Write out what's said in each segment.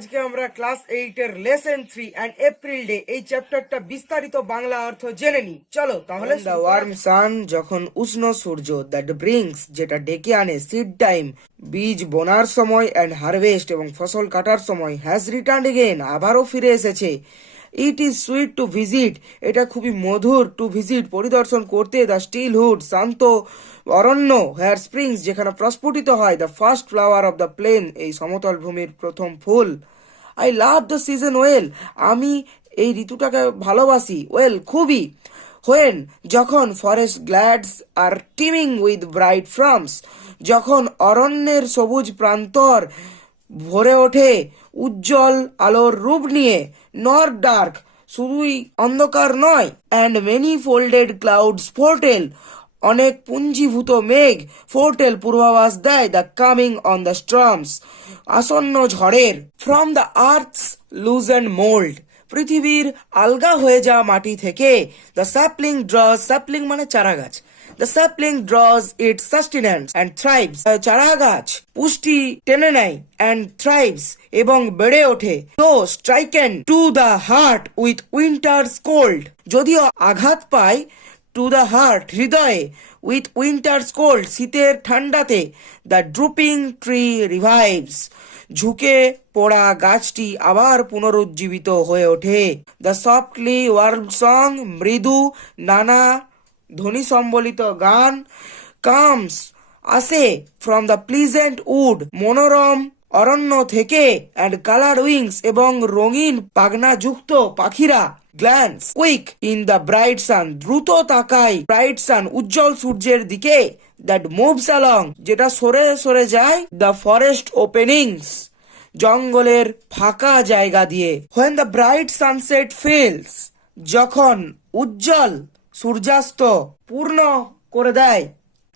আজকে আমরা ক্লাস 8 এর লেসন 3 এন্ড এপ্রিল ডে এই চ্যাপ্টারটা বিস্তারিত বাংলা অর্থ জেনে নি। চলো তাহলে দ্য ওয়ার্ম সান, যখন উষ্ণ সূর্য, দ্যাট ব্রিংস, যেটা ডেকে আনে সিড টাইম, বীজ বোনার সময়, অ্যান্ড হারভেস্ট, এবং ফসল কাটার সময়, হ্যাজ রিটার্ন এগেন, আবারও ফিরে এসেছে। It is sweet to visit, এটা খুবই মধুর, টু ভিজিট, পরিদর্শন করতে, দ্য স্টিল হুড, শান্ত অরণ্য, হেয়ার স্প্রিংস, যেখানে প্রস্ফুটিত হয়, the first flower of the plain, এই সমতল ভূমির প্রথম ফুল। I love the season well, আমি এই ঋতুটাকে ভালোবাসি, ওয়েল খুবই। হোয়েন, যখন forest glades are teeming with bright forms, যখন অরণ্যের সবুজ প্রান্তর ভরে ওঠে উজ্জ্বল আলোর রূপ নিয়ে, নর ডার্ক, শুধুই অন্ধকার নয়, and many folded clouds foretell, অনেক পুঞ্জীভূত মেঘ, ফোরটেল পূর্বাভাস দেয়, the coming on the storms, আসন্ন ঝড়ের, from the earth's loose and mould, পৃথিবীর আলগা হয়ে যাওয়া মাটি থেকে, দ্য স্যাপলিং ড্রস, স্যাপলিং মানে চারা গাছ, the sapling draws its sustenance and thrives, চারা গাছ পুষ্টি টেনে নেয়, অ্যান্ড থ্রাইভস, এবং বেড়ে ওঠে, though stricken to the heart with winter's cold, যদিও আঘাত পায়, টু দ্য হার্ট, হৃদয়ে, উইথ উইন্টার্স কোল্ড, শীতের ঠান্ডাতে, দ্য ড্রুপিং ট্রি রিভাইভস, ঝুঁকে পড়া গাছটি আবার পুনরুজ্জীবিত হয়ে ওঠে, দ্য সফটলি ওয়ার্ম সং, মৃদু নানা ধ্বনি সম্বলিত গান, কামস, আসে, ফ্রম দ্য প্লিজেন্ট উড, মনোরম অরণ্য থেকে, অ্যান্ড কালার উইংস, এবং রঙিন পাখনাযুক্ত পাখিরা, glance quick in the bright sun, দ্রুত তাকায় ব্রাইট সান, উজ্জ্বল সূর্যের দিকে, দ্যাট মুভস অ্যালং, যেটা সরে সরে যায়, দ্য ফরেস্ট ওপেনিংস, জঙ্গলের ফাঁকা জায়গা দিয়ে, when the bright sunset fills, যখন উজ্জ্বল সূর্যাস্ত পূর্ণ করে দেয়,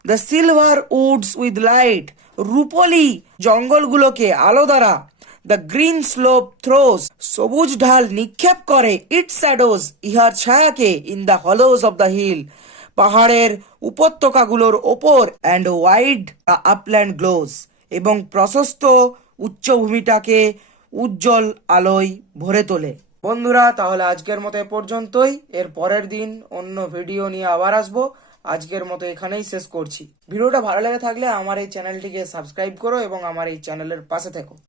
the silver woods with light, রূপলি জঙ্গলগুলোকে আলো দ্বারা, দ্য গ্রিন স্লোপ থ্রোস, সবুজ ঢাল নিক্ষেপ করে, ইট শ্যাডোজ, ইহার ছায়াকে, in the hollows of the hill, পাহাড়ের উপত্যকাগুলোর ওপর, and wide the upland glows, এবং প্রশস্ত উচ্চভূমিটাকে উজ্জ্বল আলোয় ভরে তোলে। বন্ধুরা, তাহলে আজকের মতো এ পর্যন্তই। এর পরের দিন অন্য ভিডিও নিয়ে আবার আসবো। আজকের মতো এখানেই শেষ করছি। ভিডিওটা ভালো লেগে থাকলে আমার এই চ্যানেলটিকে সাবস্ক্রাইব করো এবং আমার এই চ্যানেলের পাশে থেকো।